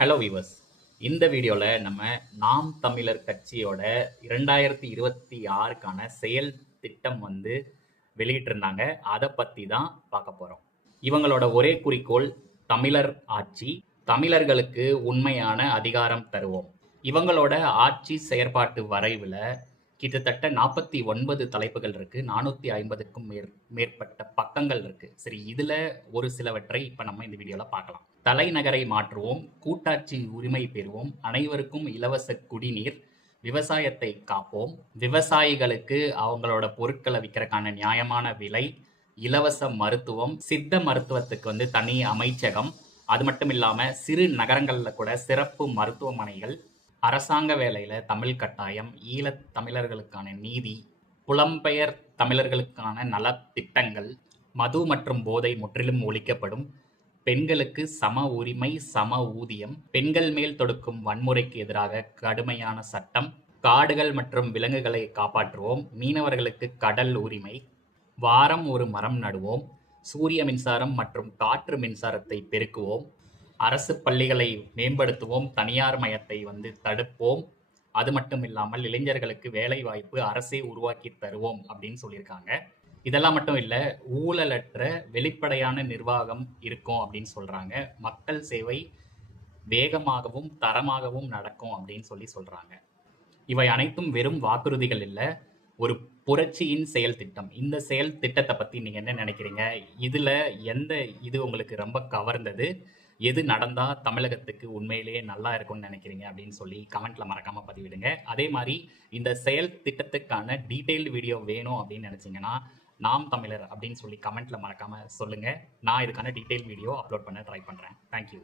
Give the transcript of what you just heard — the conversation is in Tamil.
Hello viewers. இந்த வீடியோவில் நம்ம நாம் தமிழர் கட்சியோட 2026க்கான செயல் திட்டம் வெளியிட்டிருந்தாங்க. அதை பற்றி தான் பார்க்க போகிறோம். இவங்களோட ஒரே குறிக்கோள் தமிழர் ஆட்சி, தமிழர்களுக்கு உண்மையான அதிகாரம் தருவோம். இவங்களோட ஆட்சி செயற்பாட்டு வரைவில் கிட்டத்தட்ட 49 தலைப்புகள் இருக்கு. 450க்கும் மேற்பட்ட பக்கங்கள் இருக்கு. சரி, இதுல ஒரு சிலவற்றை இப்ப நம்ம இந்த வீடியோல பார்க்கலாம். தலைநகரை மாற்றுவோம், கூட்டாட்சி உரிமை பெறுவோம், அனைவருக்கும் இலவச குடிநீர், விவசாயத்தை காப்போம், விவசாயிகளுக்கு அவங்களோட பொருட்களை விற்கிறதுக்கான நியாயமான விலை, இலவச மருத்துவம், சித்த மருத்துவத்துக்கு தனி அமைச்சகம், அது மட்டும் இல்லாம சிறு நகரங்கள்ல கூட சிறப்பு மருத்துவமனைகள், அரசாங்க வேலையில தமிழ் கட்டாயம், ஈழத் தமிழர்களுக்கான நீதி, புலம்பெயர் தமிழர்களுக்கான நலத்திட்டங்கள், மது மற்றும் போதை முற்றிலும் ஒழிக்கப்படும், பெண்களுக்கு சம உரிமை சம ஊதியம், பெண்கள் மேல் தொடுக்கும் வன்முறைக்கு எதிராக கடுமையான சட்டம், காடுகள் மற்றும் விலங்குகளை காப்பாற்றுவோம், மீனவர்களுக்கு கடல் உரிமை, வாரம் ஒரு மரம் நடுவோம், சூரிய மின்சாரம் மற்றும் காற்று மின்சாரத்தை பெருக்குவோம், அரசு பள்ளிகளை மேம்படுத்துவோம், தனியார் மயத்தை தடுப்போம், அது மட்டும் இல்லாமல் இளைஞர்களுக்கு வேலை வாய்ப்பு அரசே உருவாக்கி தருவோம் அப்படின்னு சொல்லியிருக்காங்க. இதெல்லாம் மட்டும் இல்லை, ஊழலற்ற வெளிப்படையான நிர்வாகம் இருக்கும் அப்படின்னு சொல்றாங்க. மக்கள் சேவை வேகமாகவும் தரமாகவும் நடக்கும் அப்படின்னு சொல்றாங்க. இவை அனைத்தும் வெறும் வாக்குறுதிகள் இல்லை, ஒரு புரட்சியின் செயல் திட்டம். இந்த செயல் திட்டத்தை பத்தி நீங்க என்ன நினைக்கிறீங்க? இதுல எந்த இது உங்களுக்கு ரொம்ப கவர்ந்தது? எது நடந்தா தமிழகத்துக்கு உண்மையிலேயே நல்லா இருக்கும்னு நினைக்கிறீங்க அப்படின்னு கமெண்ட்ல மறக்காம பதிவிடுங்க. அதே மாதிரி இந்த செயல் திட்டத்துக்கான டீட்டெயில்டு வீடியோ வேணும் அப்படின்னு நினைச்சீங்கன்னா நாம் தமிழர் அப்படின்னு கமெண்ட்ல மறக்காம சொல்லுங்க. நான் இதுக்கான டீட்டெயில் வீடியோ அப்லோட் பண்ண ட்ரை பண்றேன். தேங்க்யூ.